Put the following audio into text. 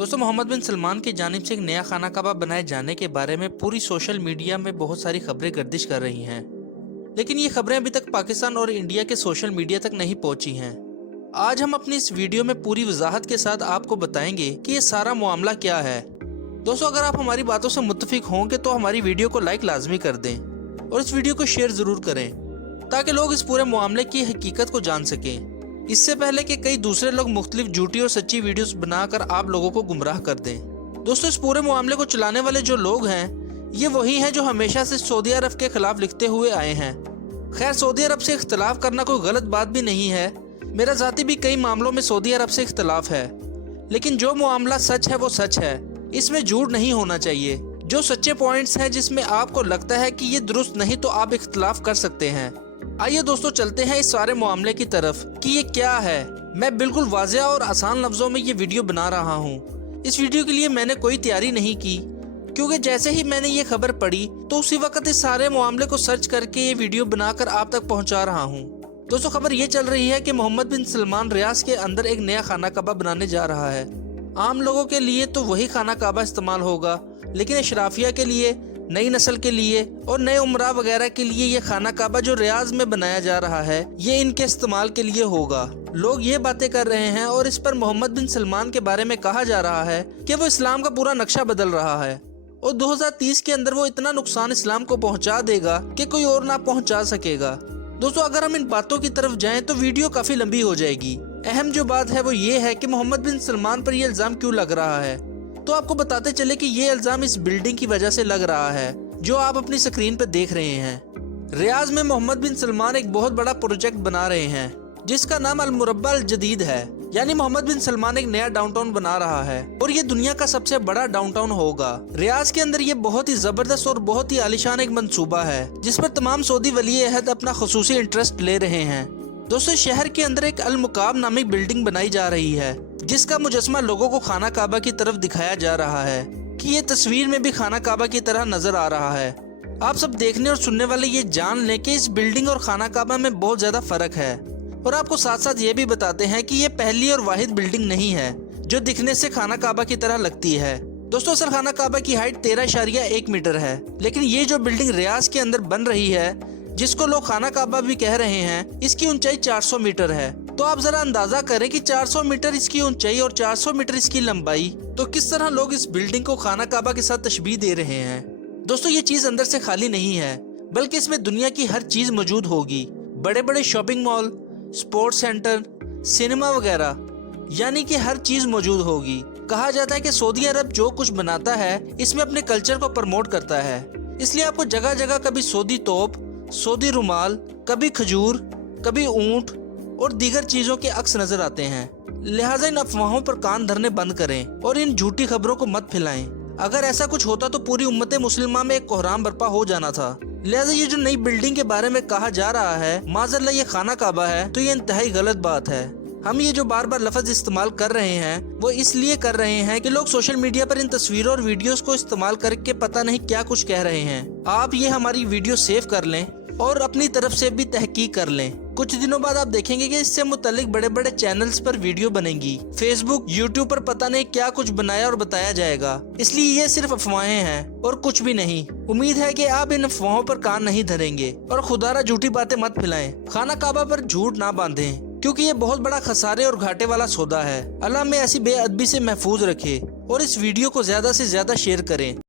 दोस्तों, मोहम्मद बिन सलमान की जानिब से एक नया खाना काबा बनाए जाने के बारे में पूरी सोशल मीडिया में बहुत सारी खबरें गर्दिश कर रही हैं, लेकिन ये खबरें अभी तक पाकिस्तान और इंडिया के सोशल मीडिया तक नहीं पहुंची हैं। आज हम अपनी इस वीडियो में पूरी वजाहत के साथ आपको बताएंगे कि ये सारा मामला क्या है। दोस्तों, अगर आप हमारी बातों से मुत्तफिक होंगे तो हमारी वीडियो को लाइक लाजमी कर दें और इस वीडियो को शेयर जरूर करें ताकि लोग इस पूरे मामले की हकीकत को जान सकें, इससे पहले कि कई दूसरे लोग मुख्तलिफ झूठी और सच्ची वीडियोस बनाकर आप लोगों को गुमराह कर दें। दोस्तों, इस पूरे मामले को चलाने वाले जो लोग हैं ये वही हैं जो हमेशा से सऊदी अरब के खिलाफ लिखते हुए आए हैं। खैर, सऊदी अरब से इख्तलाफ करना कोई गलत बात भी नहीं है। मेरा ज़ाती भी कई मामलों में सऊदी अरब से इख्तलाफ है, लेकिन जो मामला सच है वो सच है, इसमें झूठ नहीं होना चाहिए। जो सच्चे पॉइंट्स हैं जिसमें आपको लगता है कि ये दुरुस्त नहीं तो आप इख्तलाफ कर सकते हैं। आइए दोस्तों, चलते हैं इस सारे मामले की तरफ कि ये क्या है। मैं बिल्कुल वाज़ेह और आसान लफ्जों में ये वीडियो बना रहा हूँ। इस वीडियो के लिए मैंने कोई तैयारी नहीं की, क्योंकि जैसे ही मैंने ये खबर पढ़ी तो उसी वक्त इस सारे मामले को सर्च करके ये वीडियो बनाकर आप तक पहुँचा रहा हूँ। दोस्तों, खबर ये चल रही है कि मोहम्मद बिन सलमान रियाज के अंदर एक नया खाना काबा बनाने जा रहा है। आम लोगों के लिए तो वही खाना काबा इस्तेमाल होगा, लेकिन अशराफिया के लिए, नई नस्ल के लिए और नए उमरा वगैरह के लिए ये खाना काबा जो रियाज में बनाया जा रहा है ये इनके इस्तेमाल के लिए होगा। लोग ये बातें कर रहे हैं और इस पर मोहम्मद बिन सलमान के बारे में कहा जा रहा है कि वो इस्लाम का पूरा नक्शा बदल रहा है और 2030 के अंदर वो इतना नुकसान इस्लाम को पहुंचा देगा कि कोई और ना पहुंचा सकेगा। दोस्तों, अगर हम इन बातों की तरफ जाएं तो वीडियो काफी लंबी हो जाएगी। अहम जो बात है वो ये है कि मोहम्मद बिन सलमान पर ये इल्जाम क्यों लग रहा है। तो आपको बताते चले कि ये इल्जाम इस बिल्डिंग की वजह से लग रहा है जो आप अपनी स्क्रीन पर देख रहे हैं। रियाज में मोहम्मद बिन सलमान एक बहुत बड़ा प्रोजेक्ट बना रहे हैं जिसका नाम अल मुरब्बा अल जदीद है। यानी मोहम्मद बिन सलमान एक नया डाउनटाउन बना रहा है और ये दुनिया का सबसे बड़ा डाउनटाउन होगा। रियाज के अंदर ये बहुत ही जबरदस्त और बहुत ही आलिशान एक मंसूबा है जिस पर तमाम सऊदी वली अहद अपना खुसूसी इंटरेस्ट ले रहे हैं। दोस्तों, शहर के अंदर एक अल मुकाब नामी बिल्डिंग बनाई जा रही है जिसका मुजस्मा लोगों को खाना काबा की तरफ दिखाया जा रहा है कि ये तस्वीर में भी खाना काबा की तरह नजर आ रहा है। आप सब देखने और सुनने वाले ये जान लें कि इस बिल्डिंग और खाना काबा में बहुत ज्यादा फर्क है। और आपको साथ साथ ये भी बताते हैं कि ये पहली और वाहिद बिल्डिंग नहीं है जो दिखने से खाना काबा की तरह लगती है। दोस्तों, असल खाना काबा की हाइट 13.1 मीटर है, लेकिन ये जो बिल्डिंग रियाज के अंदर बन रही है जिसको लोग खाना काबा भी कह रहे हैं, इसकी ऊंचाई 400 मीटर है। तो आप जरा अंदाजा करें कि 400 मीटर इसकी ऊंचाई और 400 मीटर इसकी लंबाई, तो किस तरह लोग इस बिल्डिंग को खाना काबा के साथ तशबीह दे रहे हैं। दोस्तों, ये चीज अंदर से खाली नहीं है, बल्कि इसमें दुनिया की हर चीज मौजूद होगी। बड़े बड़े shopping mall, sports centre, cinema वगैरह, यानी कि हर चीज मौजूद होगी। कहा जाता है कि सऊदी अरब जो कुछ बनाता है इसमें अपने कल्चर को प्रमोट करता है, इसलिए आपको जगह जगह कभी सऊदी तोप, सऊदी रुमाल, कभी खजूर, कभी ऊंट और दीगर चीजों के अक्स नजर आते हैं। लिहाजा इन अफवाहों पर कान धरने बंद करें और इन झूठी खबरों को मत फैलाएं। अगर ऐसा कुछ होता तो पूरी उम्मत मुस्लिमा में एक कोहराम बर्पा हो जाना था। लिहाजा ये जो नई बिल्डिंग के बारे में कहा जा रहा है माज़अल्लाह ये खाना काबा है, तो ये इंतहाई गलत बात है। हम ये जो बार बार लफ्ज इस्तेमाल कर रहे हैं वो इसलिए कर रहे हैं कि लोग सोशल मीडिया पर इन तस्वीरों और वीडियोस को इस्तेमाल करके पता नहीं क्या कुछ कह रहे हैं। आप ये हमारी वीडियो सेव कर लें और अपनी तरफ से भी तहकीक कर लें। कुछ दिनों बाद आप देखेंगे कि इससे मुतालिक बड़े बड़े चैनल्स पर वीडियो बनेंगी। फेसबुक, यूट्यूब पर पता नहीं क्या कुछ बनाया और बताया जाएगा। इसलिए ये सिर्फ अफवाहें हैं और कुछ भी नहीं। उम्मीद है कि आप इन अफवाहों पर कान नहीं धरेंगे और खुदारा झूठी बातें मत फैलाएं। खाना काबा पर झूठ ना बांधें, क्योंकि ये बहुत बड़ा खसारे और घाटे वाला सौदा है। अल्लाह में ऐसी बेअदबी से महफूज रखे और इस वीडियो को ज्यादा से ज्यादा शेयर करें।